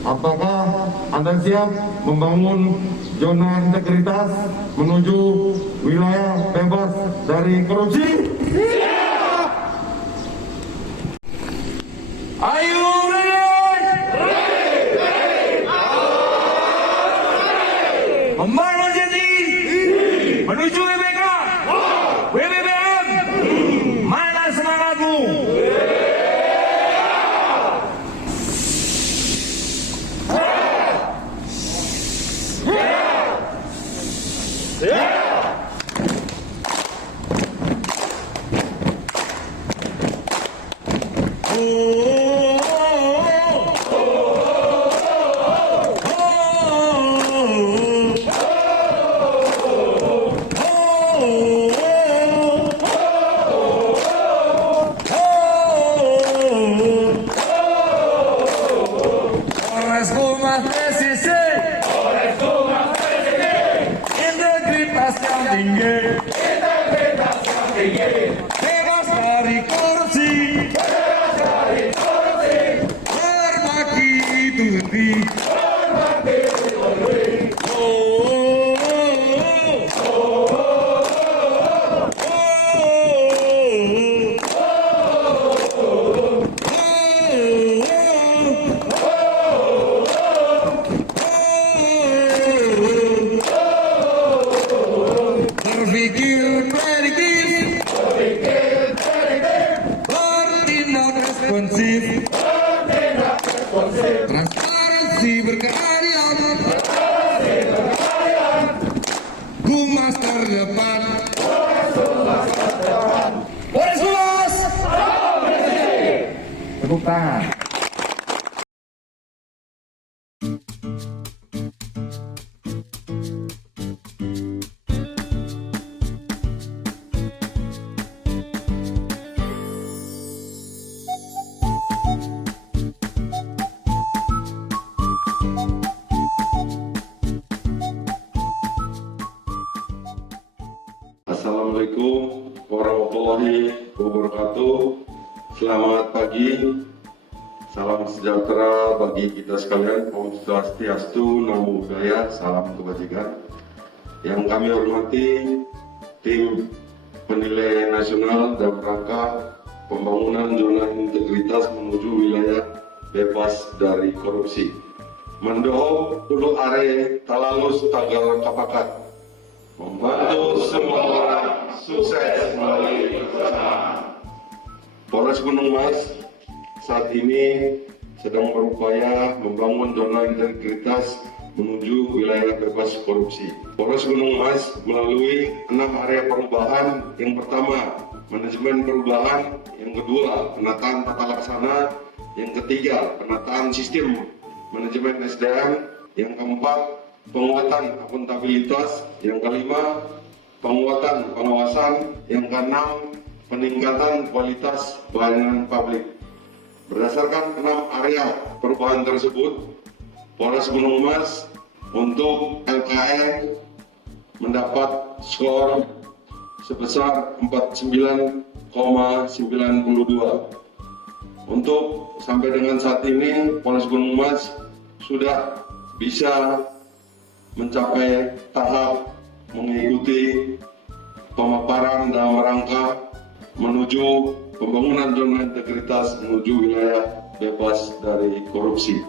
Apakah Anda siap membangun zona integritas menuju wilayah bebas dari korupsi? Siap! Ayo membangun janji menuju WBK, WBBM, mana semangatmu? Integritas yang tinggi, bebas dari korupsi, berbagi itu lebih. Berpikir prediktif, bertindak responsif, transparansi berkeadilan, Humas terdepan. Polres Humas, tepuk tangan. Assalamualaikum warahmatullahi wabarakatuh. Selamat pagi, salam sejahtera bagi kita sekalian. Om Swastiastu, Namo Buddhaya, salam kebajikan. Yang kami hormati tim penilai nasional dalam rangka pembangunan zona integritas menuju wilayah bebas dari korupsi. Mendohop ulu are talalus tagal kapakat, membantu semua orang sukses melalui persamaan. Polres Gunung Mas saat ini sedang berupaya membangun zona integritas menuju wilayah bebas korupsi. Polres Gunung Mas melalui 6 area perubahan. Yang pertama, manajemen perubahan. Yang kedua, penataan tata laksana. Yang ketiga, penataan sistem manajemen SDM. Yang keempat, penguatan akuntabilitas. Yang kelima, penguatan pengawasan. Yang keenam, peningkatan kualitas pelayanan publik. Berdasarkan 6 area perubahan tersebut, Polres Gunung Mas untuk LKN mendapat skor sebesar 49,92. Untuk sampai dengan saat ini, Polres Gunung Mas sudah bisa mencapai tahap mengikuti pemaparan dalam rangka menuju pembangunan zona integritas menuju wilayah bebas dari korupsi.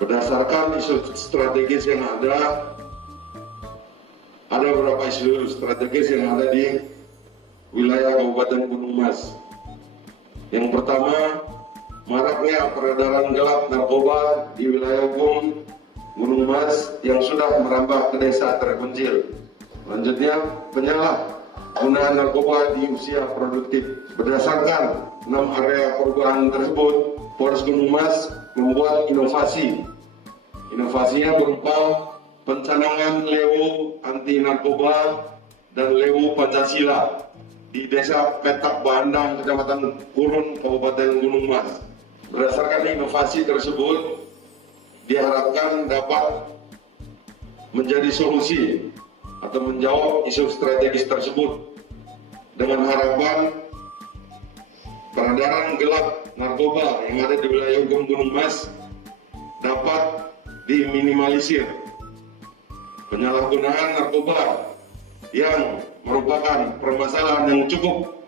Berdasarkan isu strategis yang ada beberapa isu strategis yang ada di wilayah Kabupaten Gunung Mas. Yang pertama, maraknya peredaran gelap narkoba di wilayah hukum Gunung Mas yang sudah merambah ke desa terpencil. Selanjutnya, penyalahgunaan narkoba di usia produktif. Berdasarkan 6 area perubahan tersebut, Polres Gunung Mas membuat inovasi. Inovasinya berupa pencanangan lewu anti narkoba dan lewu Pancasila di Desa Petak Bandang, Kecamatan Kurun, Kabupaten Gunung Mas. Berdasarkan inovasi tersebut, diharapkan dapat menjadi solusi atau menjawab isu strategis tersebut dengan harapan peredaran gelap narkoba yang ada di wilayah hukum Gunung Mas dapat diminimalisir. Penyalahgunaan narkoba yang merupakan permasalahan yang cukup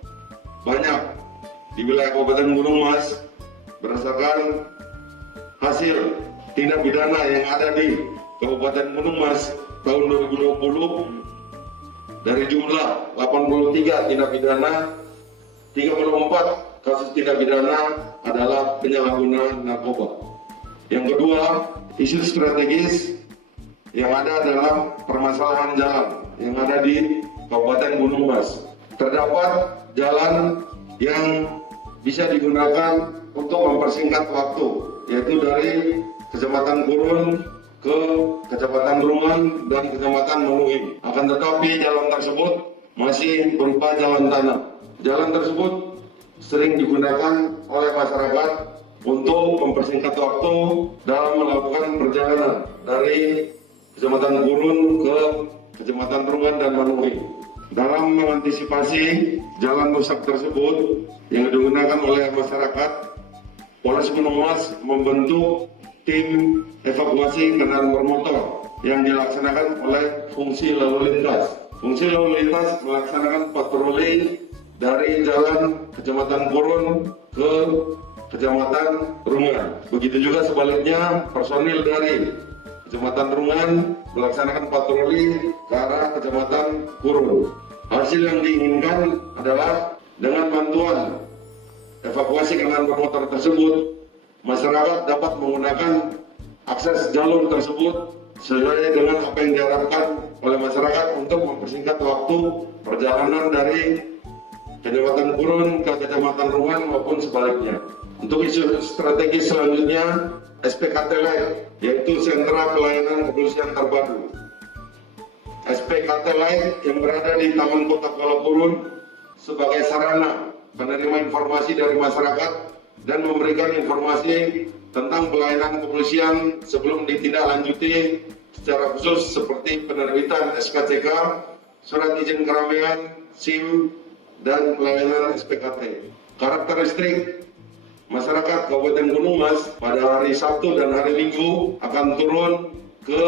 banyak di wilayah Kabupaten Gunung Mas berdasarkan hasil tindak pidana yang ada di Kabupaten Gunung Mas tahun 2020 dari jumlah 83 tindak pidana, 34 kasus tindak pidana adalah penyalahgunaan narkoba. Yang kedua, isu strategis yang ada dalam permasalahan jalan yang ada di Kabupaten Gunung Mas. Terdapat jalan yang bisa digunakan untuk mempersingkat waktu, yaitu dari Kecamatan Kurun ke Kecamatan Rungan dan Kecamatan Menuhi. Akan tetapi jalan tersebut masih berupa jalan tanah. Jalan tersebut sering digunakan oleh masyarakat untuk mempersingkat waktu dalam melakukan perjalanan dari Kecamatan Kurun ke Kecamatan Rungan dan Menuhi. Dalam mengantisipasi jalan rusak tersebut yang digunakan oleh masyarakat, Polres Gunung Mas membentuk tim evakuasi kendaraan bermotor yang dilaksanakan oleh fungsi lalu lintas. Fungsi lalu lintas melaksanakan patroli dari jalan Kecamatan Kurun ke Kecamatan Rungan. Begitu juga sebaliknya, personil dari Kecamatan Rungan melaksanakan patroli ke arah Kecamatan Kurun. Hasil yang diinginkan adalah dengan bantuan evakuasi kendaraan bermotor tersebut, masyarakat dapat menggunakan akses jalur tersebut sesuai dengan apa yang diharapkan oleh masyarakat untuk mempersingkat waktu perjalanan dari Kecamatan Kurun ke Kecamatan Rungan maupun sebaliknya. Untuk isu strategis selanjutnya, SPKT Light, yaitu Sentra Pelayanan Kepolisian Terpadu. SPKT Light yang berada di Taman Kota Kuala Kurun sebagai sarana penerima informasi dari masyarakat dan memberikan informasi tentang pelayanan kepolisian sebelum ditindaklanjuti secara khusus seperti penerbitan SKCK, surat izin keramaian, SIM, dan pelayanan SPKT. Karakteristik masyarakat Kabupaten Gunung Mas pada hari Sabtu dan hari Minggu akan turun ke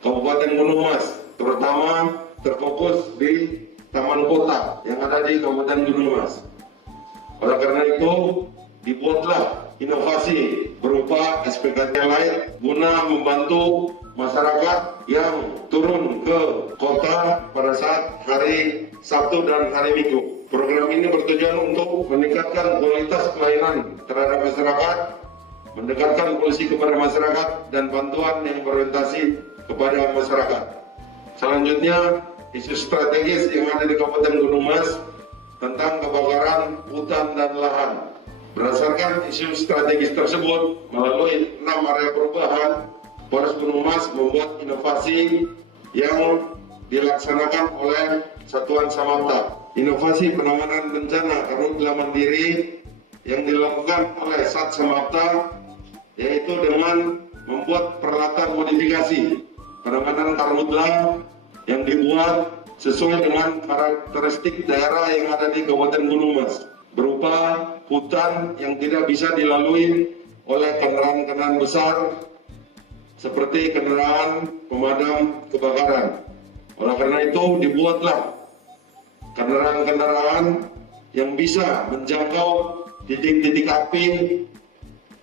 Kabupaten Gunung Mas, terutama terfokus di taman kota yang ada di Kabupaten Gunung Mas. Oleh karena itu, dibuatlah inovasi berupa SPKT Light guna membantu masyarakat yang turun ke kota pada saat hari Sabtu dan hari Minggu. Program ini bertujuan untuk meningkatkan kualitas pelayanan terhadap masyarakat, mendekatkan polisi kepada masyarakat, dan bantuan yang berorientasi kepada masyarakat. Selanjutnya, isu strategis yang ada di Kabupaten Gunung Mas tentang kebakaran hutan dan lahan. Berdasarkan isu strategis tersebut, melalui 6 area perubahan, Polres Gunung Mas membuat inovasi yang dilaksanakan oleh Satuan Samapta. Inovasi penanganan bencana karhutla mandiri yang dilakukan oleh Sat Samapta, yaitu dengan membuat peralatan modifikasi penanganan karhutla yang dibuat sesuai dengan karakteristik daerah yang ada di Kabupaten Gunung Mas, berupa hutan yang tidak bisa dilalui oleh kendaraan-kendaraan besar seperti kendaraan pemadam kebakaran. Oleh karena itu dibuatlah kendaraan-kendaraan yang bisa menjangkau titik-titik api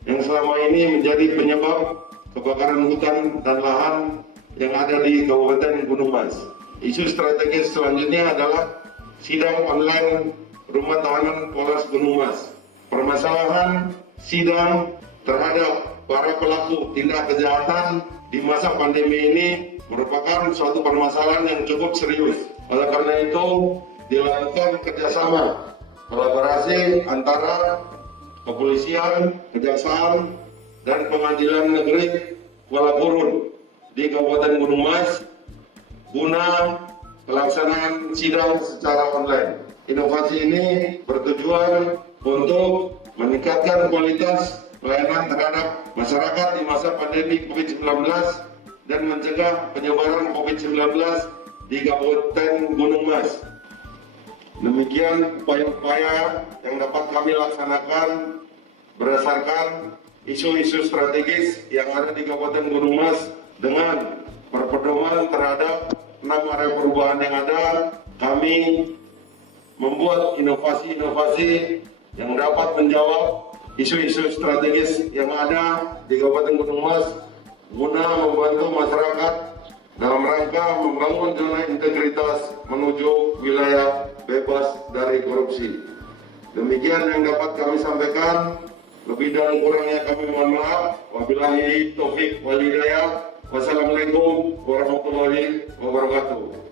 yang selama ini menjadi penyebab kebakaran hutan dan lahan yang ada di Kabupaten Gunung Mas. Isu strategis selanjutnya adalah sidang online Rumah Tahanan Polres Gunung Mas. Permasalahan sidang terhadap para pelaku tindak kejahatan di masa pandemi ini merupakan suatu permasalahan yang cukup serius. Oleh karena itu, dilakukan kerjasama kolaborasi antara kepolisian, kejaksaan, dan pengadilan negeri Kuala Kurun di Kabupaten Gunung Mas guna pelaksanaan sidang secara online. Inovasi ini bertujuan untuk meningkatkan kualitas pelayanan terhadap masyarakat di masa pandemi COVID-19 dan mencegah penyebaran COVID-19 di Kabupaten Gunung Mas. Demikian upaya-upaya yang dapat kami laksanakan berdasarkan isu-isu strategis yang ada di Kabupaten Gunung Mas dengan berpedoman terhadap 6 area perubahan yang ada. Kami membuat inovasi-inovasi yang dapat menjawab isu-isu strategis yang ada di Kabupaten Gunung Mas guna membantu masyarakat dalam rangka membangun zona integritas menuju wilayah bebas dari korupsi. Demikian yang dapat kami sampaikan. Lebih dan kurangnya kami mohon maaf. Wabillahi taufik wal hidayah. Wassalamualaikum warahmatullahi wabarakatuh.